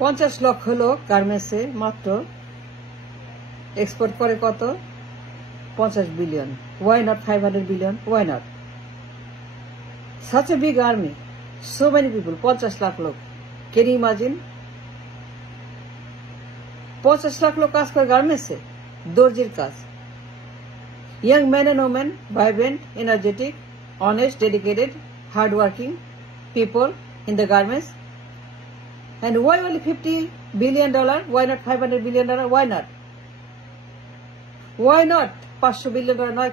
50 লক্ষ লোক গার্মেন্টসে মাত্র এক্সপোর্ট করে কত 50 billion why not 500 billion why not such a big army so many people 50 লাখ লোক can you imagine 50 লাখ লোক কাজ করে গার্মেন্টসে দর্জির কাজ young men and women vibrant energetic honest dedicated hardworking people in the garments and why only $50 billion why not $500 billion why not 500 billion dollar নয়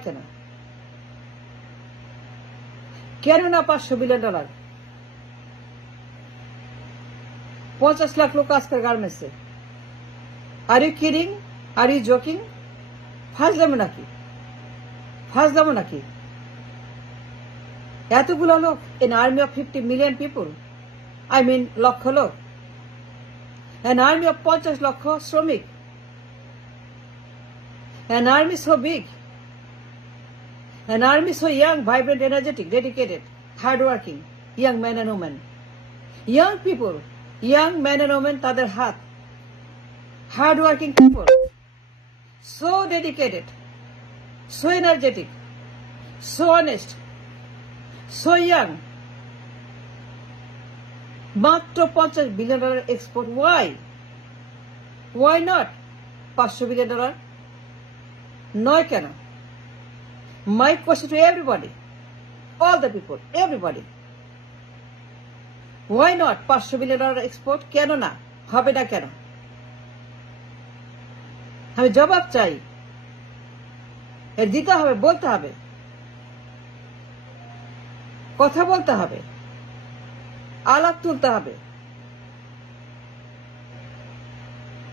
কেন না 500 বিলিয়ন ডলার 50 লাখ লোক কাজ করে গার্মেন্টসে are you kidding are you joking ফাজলামো নাকি এতগুলো লোক in army of 50 million people I mean লক্ষ লোক an army of 50 লক্ষ শ্রমিক an army so big, an army so young, vibrant, energetic, dedicated, hardworking, young men and women. Young people, young men and women, তাদের হাত. Hardworking people, so dedicated, so energetic, so honest, so young. মাত্র $50 billion export. Why? Why not? $500 billion? নয় কেন my question to everybody all the people everybody why not $500 billion export কেন না হবে না কেন আমি জবাব চাই এর দিতে হবে বলতে হবে কথা বলতে হবে আলাপ তুলতে হবে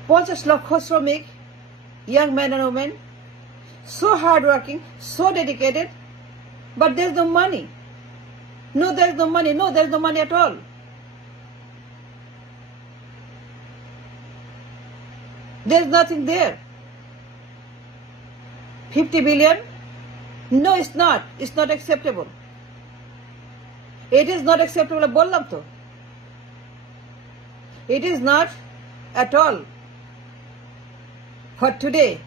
50 লক্ষ শ্রমিক young men and women so hardworking, so dedicated, but there's no money. No, there's no money. No, there's no money at all. There's nothing there. 50 billion? No, it's not. It's not acceptable. It is not acceptable. বললাম তো. It is not at all. For today.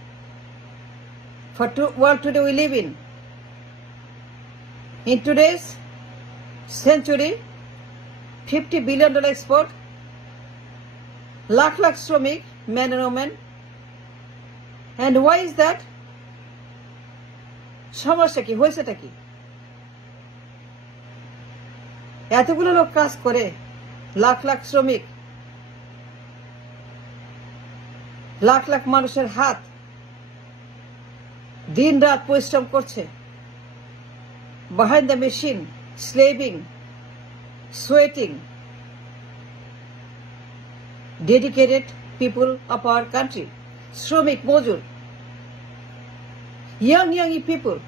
For world today we live in today's century, $50 billion export, lakh শ্রমিক, men and women, and why is that? সমস্যা কি হয়েছেটা কি এতগুলো লোক কাজ করে লাখ শ্রমিক লাখ মানুষের হাত দিন রাত পরিশ্রম করছে behind the machine slaving sweating dedicated people of our country শ্রমিক মজুর young people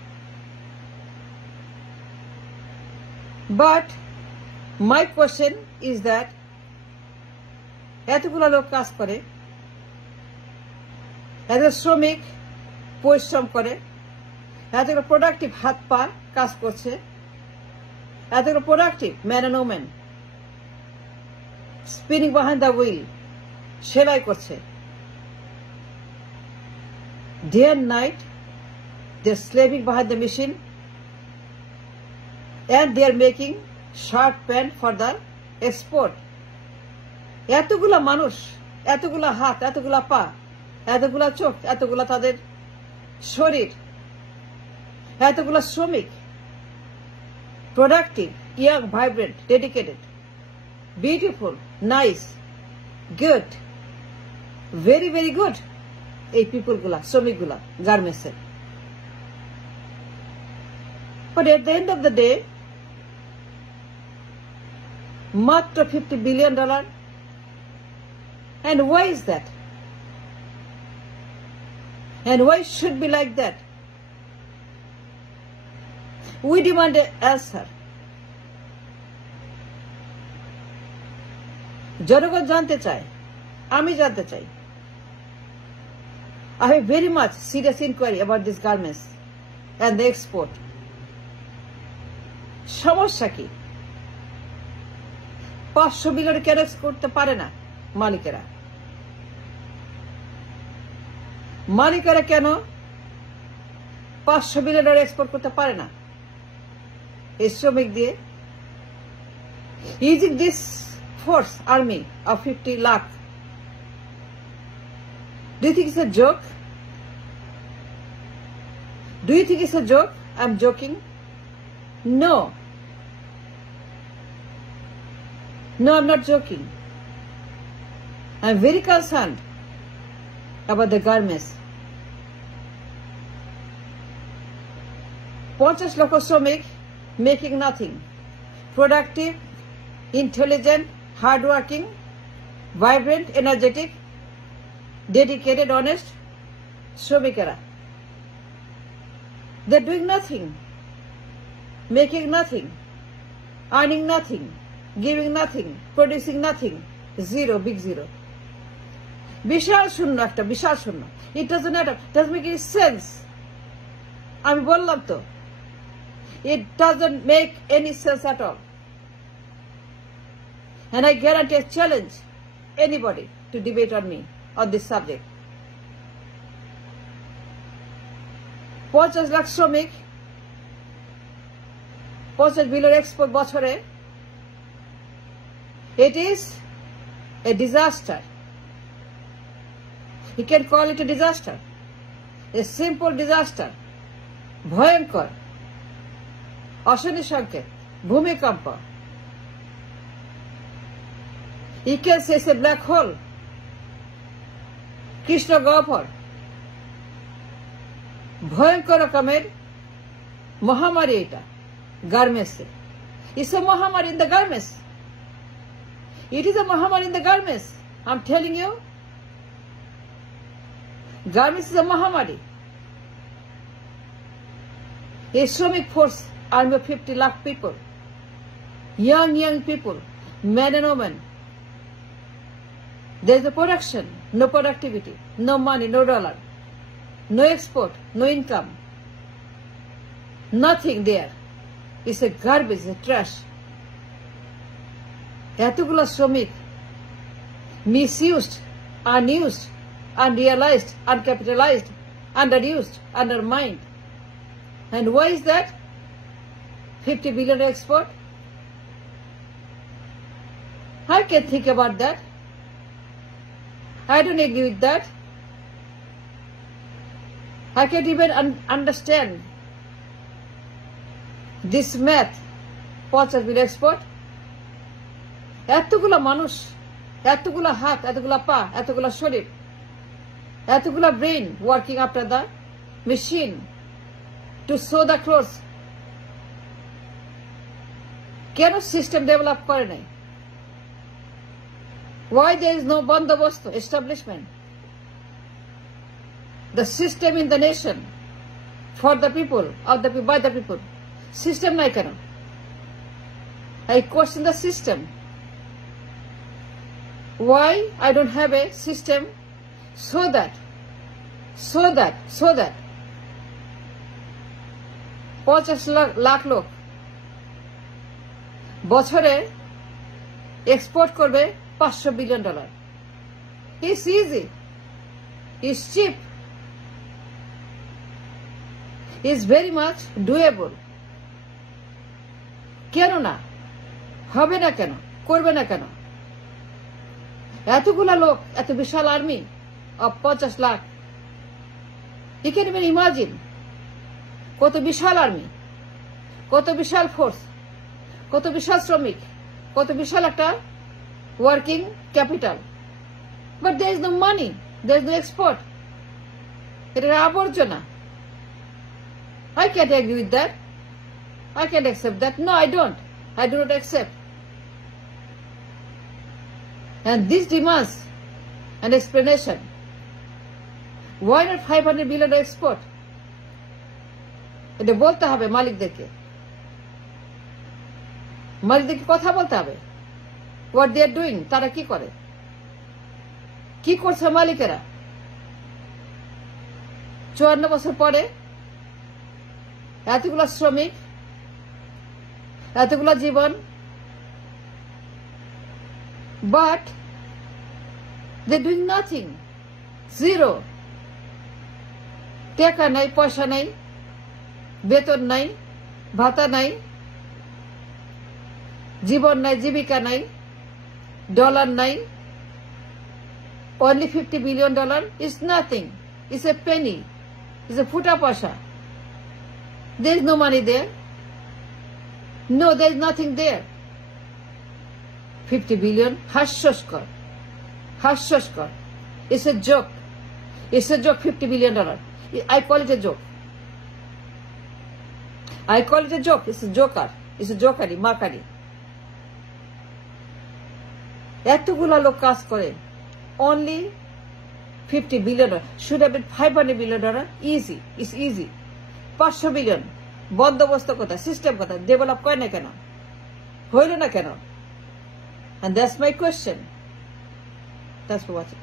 but my question is that এতগুলো লোক কাজ করে এত শ্রমিক পরিশ্রম করে এতগুলো প্রোডাক্টিভ হাত পা কাজ করছে এতগুলো productive man and women spinning behind the wheel সেলাই করছে day and night they are slaving behind the machine and they are making shirt pant for the export এতগুলা মানুষ এতগুলা হাত এতগুলা পা এতগুলা চোখ এতগুলা তাদের শরীর এতগুলা শ্রমিক productive young vibrant dedicated beautiful nice good very very good এই people গুলা শ্রমিক গুলা গার্মেন্টসের but at the end of the day মাত্র $50 billion and why is that and why should be like that we demand an answer জনগণ জানতে চায় আমি জানতে চাই I have very much serious inquiry about these garments and the export সমস্যা কি 500 বিলিয়ন কেন করতে পারে না মালিকেরা। মালিকেরা কেন 500 বিলিয়ন ডলার এক্সপোর্ট করতে পারে না এই শ্রমিক দিয়ে? Using this force army of 50 lakh, do you think it's a joke? Do you think it's a joke? I'm joking. No, I'm not joking. I'm very concerned about the garments. 50 লক্ষ শ্রমিক making nothing. Productive, intelligent, hardworking, vibrant, energetic, dedicated, honest শ্রমিকেরা। They're doing nothing, making nothing, earning nothing, giving nothing, producing nothing. Zero, big zero. বিশাল শূন্য, একটা বিশাল শূন্য। It doesn't matter, doesn't make any sense. আমি বললাম তো, it doesn't make any sense at all. And I guarantee, I challenge anybody to debate on me on this subject. 50 লাখ শ্রমিক, 50 billion export বছরে, it is a disaster. You can call it a disaster, a simple disaster. ভয়ঙ্কর, অশনি সংকেত, ভূমিকম্প। You can say it's a black hole. Krishna গহ্বর, ভয়ঙ্কর রকমের মহামারী এটা গার্মেন্টসে। It's a মহামারী in the garments. It is a মহামারী in the garments. I'm telling you. Garments is a মহামারী। A শ্রমিক force army of 50 lakh people, young people, men and women. There is no production, no productivity, no money, no dollar, no export, no income, nothing there. It's a garbage, it's a trash. এতগুলো শ্রমিক misused, unused, unrealized, uncapitalized, underused, undermined. And why is that? 50 billion export? I can think about that. I don't agree with that. I can't even understand this math. 50 billion export? এতগুলা মানুষ, এতগুলা হাত, এতগুলা পা, এতগুলা শরীর, এতগুলা brain working after the machine to sew the clothes. কেন সিস্টেম ডেভেলপ করে নাই? Why there is no বন্দোবস্ত, establishment? The system in the nation, for the people, of the people, by the people. System নাই কেন? I question the system. Why I don't have a system so that 50 লাখ লোক বছরে এক্সপোর্ট করবে 500 billion dollar. It's easy, it's cheap, it's very much doable. কেন না? হবে না কেন? করবে না কেন? এতগুলা লোক, এত বিশাল army of 50 lakh. You can even imagine কত বিশাল আর্মি, কত বিশাল ফোর্স, কত বিশাল শ্রমিক, কত বিশাল একটা working capital. But there is no money, there is no export. এটা আবর্জনা। I can't agree with that. I can't accept that. No, I don't. I do not accept. And this demands an explanation. Why not 500 billion export? এটা বলতে হবে মালিকদেরকে। মালিকদেরকে কথা বলতে হবে। What they are doing, তারা কি করে, কি করছে মালিকেরা? 54 বছর পরে এতগুলা শ্রমিক, এতগুলা জীবন, but They're doing nothing. Zero. টাকা নাই, পয়সা নাই, বেতন নাই, ভাতা নাই, জীবন নাই, জীবিকা নাই, ডলার নাই. Only $50 billion is nothing. It's a penny. It's a ফুটা পয়সা. There is no money there. No, there is nothing there. 50 billion, হাস্যস্কর. হাস্যস্কর. It's a joke. It's a joke, $50 billion. I call it a joke. I call it a joke. It's a joker. It's a jokery, মাকারি. এতগুলা লোক কাজ করে. Only $50 billion. Should have been $500 billion. Easy. It's easy. 500 billion. বন্দোবস্ত কোথায়, সিস্টেম কোথায়, ডেভেলপ করে না কেন, হইল না কেন? And that's my question. Thanks for watching.